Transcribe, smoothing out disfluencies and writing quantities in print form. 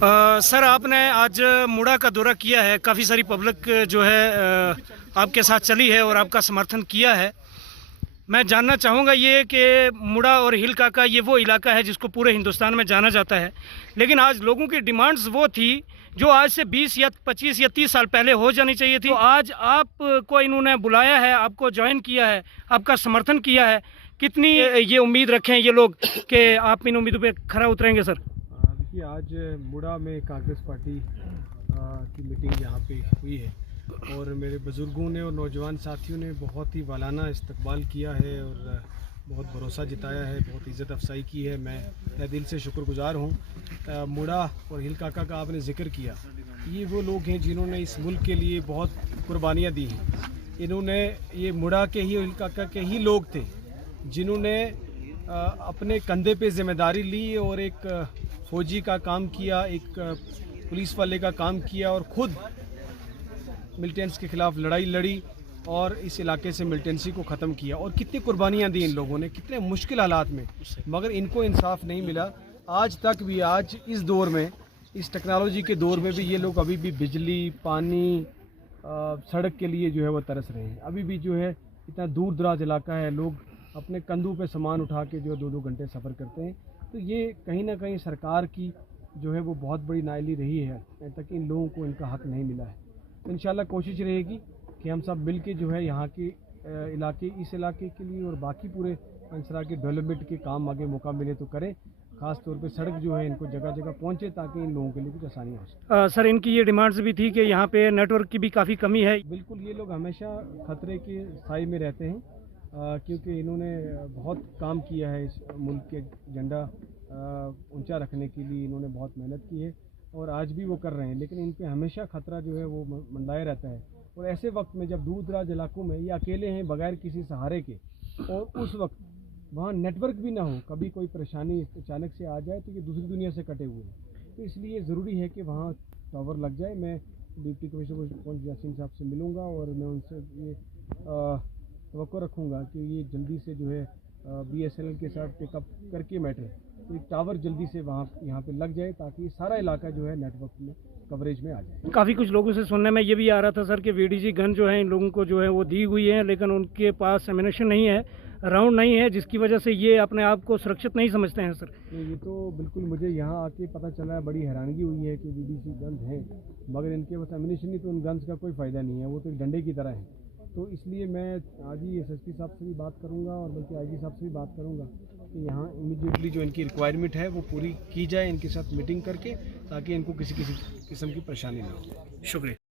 Sir आपने आज मुड़ा का दौरा किया है, काफ़ी सारी पब्लिक जो है आपके साथ चली है और आपका समर्थन किया है। मैं जानना चाहूँगा ये कि मुड़ा और हिल काका ये वो इलाका है जिसको पूरे हिंदुस्तान में जाना जाता है, लेकिन आज लोगों की डिमांड्स वो थी जो आज से 20 या 25 या 30 साल पहले हो जानी चाहिए थी। तो आज आपको इन्होंने बुलाया है, आपको ज्वाइन किया है, आपका समर्थन किया है। कितनी ये उम्मीद रखें ये लोग कि आप इन उम्मीदों पे खरा उतरेंगे सर? देखिए, आज मुड़ा में कांग्रेस पार्टी की मीटिंग यहाँ पे हुई है और मेरे बुज़ुर्गों ने और नौजवान साथियों ने बहुत ही वालाना इस्तकबाल किया है और बहुत भरोसा जताया है, बहुत इज़्ज़त अफसाई की है। मैं तहे दिल से शुक्रगुजार हूँ। मुड़ा और हिल काका का आपने ज़िक्र किया, ये वो लोग हैं जिन्होंने इस मुल्क के लिए बहुत कुर्बानियाँ दी हैं। इन्होंने, ये मुड़ा के ही और हिल काका के ही लोग थे जिन्होंने अपने कंधे पे जिम्मेदारी ली और एक फौजी का काम किया, एक पुलिस वाले का काम किया और ख़ुद मिलिटेंट्स के ख़िलाफ़ लड़ाई लड़ी और इस इलाके से मिलिटेंसी को ख़त्म किया। और कितनी कुर्बानियाँ दी इन लोगों ने, कितने मुश्किल हालात में, मगर इनको इंसाफ नहीं मिला। आज तक भी, आज इस दौर में, इस टेक्नोलॉजी के दौर में भी ये लोग अभी भी बिजली, पानी, सड़क के लिए जो है वो तरस रहे हैं। अभी भी जो है इतना दूर दराज इलाका है, लोग अपने कंधों पे सामान उठा के जो 2-2 घंटे सफ़र करते हैं। तो ये कहीं ना कहीं सरकार की जो है वो बहुत बड़ी नाअहली रही है, अभी तक इन लोगों को इनका हक़ नहीं मिला है। तो इंशाल्लाह कोशिश रहेगी कि हम सब मिल के जो है यहाँ के इस इलाके के लिए और बाकी पूरे अंसरा के डेवलपमेंट के काम आगे मौका मिले तो करें। ख़ास तौर पे सड़क जो है इनको जगह जगह पहुँचे ताकि इन लोगों के लिए कुछ आसानी हो सके। सर इनकी ये डिमांड्स भी थी कि यहाँ पे नेटवर्क की भी काफ़ी कमी है। बिल्कुल, ये लोग हमेशा ख़तरे के साए में रहते हैं क्योंकि इन्होंने बहुत काम किया है इस मुल्क के झंडा ऊंचा रखने के लिए। इन्होंने बहुत मेहनत की है और आज भी वो कर रहे हैं, लेकिन इन पे हमेशा ख़तरा जो है वो मंडाए रहता है। और ऐसे वक्त में जब दूर दराज इलाकों में ये अकेले हैं बगैर किसी सहारे के, और उस वक्त वहाँ नेटवर्क भी ना हो, कभी कोई परेशानी अचानक से आ जाए तो ये दूसरी दुनिया से कटे हुए हैं। तो इसलिए ज़रूरी है कि वहाँ टावर लग जाए। मैं डिप्टी कमिश्नर पहुँच यासीन साहब से मिलूँगा और मैं उनसे ये तवक्को रखूँगा कि ये जल्दी से जो है BSNL के साथ पिकअप करके मैटर तो एक टावर जल्दी से यहाँ पे लग जाए ताकि सारा इलाका जो है नेटवर्क में कवरेज में आ जाए। काफ़ी कुछ लोगों से सुनने में ये भी आ रहा था सर कि VDG गन जो है इन लोगों को जो है वो दी हुई है, लेकिन उनके पास एमिनेशन नहीं है, राउंड नहीं है, जिसकी वजह से ये अपने आप को सुरक्षित नहीं समझते हैं सर। ये तो बिल्कुल मुझे यहाँ आके पता चला है, बड़ी हैरानगी हुई है कि VDG गन्स हैं मगर इनके पास एमिनेशन नहीं, तो उन गन्स का कोई फ़ायदा नहीं है, वो तो एक डंडे की तरह है। तो इसलिए मैं आज ही SSP साहब से भी बात करूंगा और बल्कि IG साहब से भी बात करूंगा कि यहाँ इमीडिएटली जो इनकी रिक्वायरमेंट है वो पूरी की जाए, इनके साथ मीटिंग करके, ताकि इनको किसी किस्म की परेशानी ना हो। शुक्रिया।